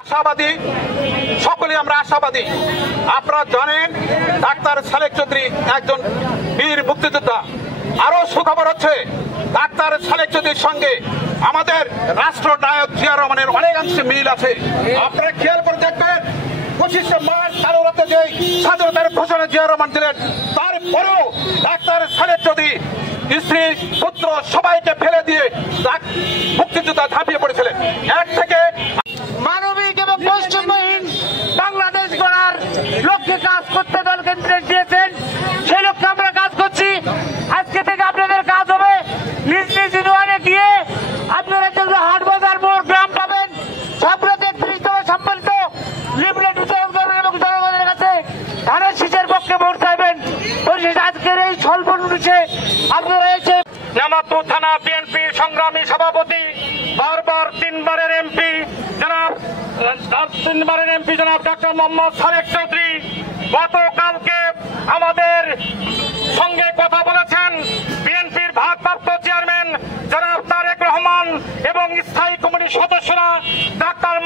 আশাবাদী, সকলে আমরা আশাবাদী। আপনারা জানেন ডাক্তার সালেক চৌধুরী একজন বীর মুক্তিযোদ্ধা। আরো সুখবর হচ্ছে ডাক্তার সালেক চৌধুরীর সঙ্গে আমাদের রাষ্ট্রনায়ক জিয়া রহমানের অনেকাংশে মিল আছে। আপনারা খেয়াল করে দেখবেন 25শে মার্চ কারো রাতে যে স্বাধীনতার ঘোষণা জিয়া রহমান দিলেন, তারপরেও ডাক্তার সালেক চৌধুরী স্ত্রী পুত্র সবাইকে ফেলে দিয়ে মুক্তিযোদ্ধা ঝাঁপিয়ে পড়েছিলেন। এক থেকে মানবিক এবং বৈষম্যহীন বাংলাদেশ গড়ার লক্ষ্যে কাজ করতে দলকে নির্দেশ দিয়েছেন। সেই লক্ষ্যে আমরা কাজ করছি। আজকে থেকে আপনাদের কাজ হবে নিজ নিজ ইউনিয়নে গিয়ে আপনারা যেগুলো হাট বাজার মোড় গ্রাম পাবেন সবগুলোতে ৩০তম সম্মানিত লিফলেট বিতরণ করবেন এবং জনগণের কাছে ধানের শীষের পক্ষে ভোট চাইবেন। পরিশেষে আজকের এই স্বল্প নোটিশে আপনারা এসে নামাতপুর থানা বিএনপি সংগ্রামী সভাপতি বারবার তিনবারের এমপি জনাব ডক্টর মোহাম্মদ সালেক চৌধুরী গতকালকে আমাদের সঙ্গে কথা বলেছেন বিএনপির ভারপ্রাপ্ত চেয়ারম্যান জনাব তারেক রহমান এবং স্থায়ী কমিটির সদস্যরা ডাক্তার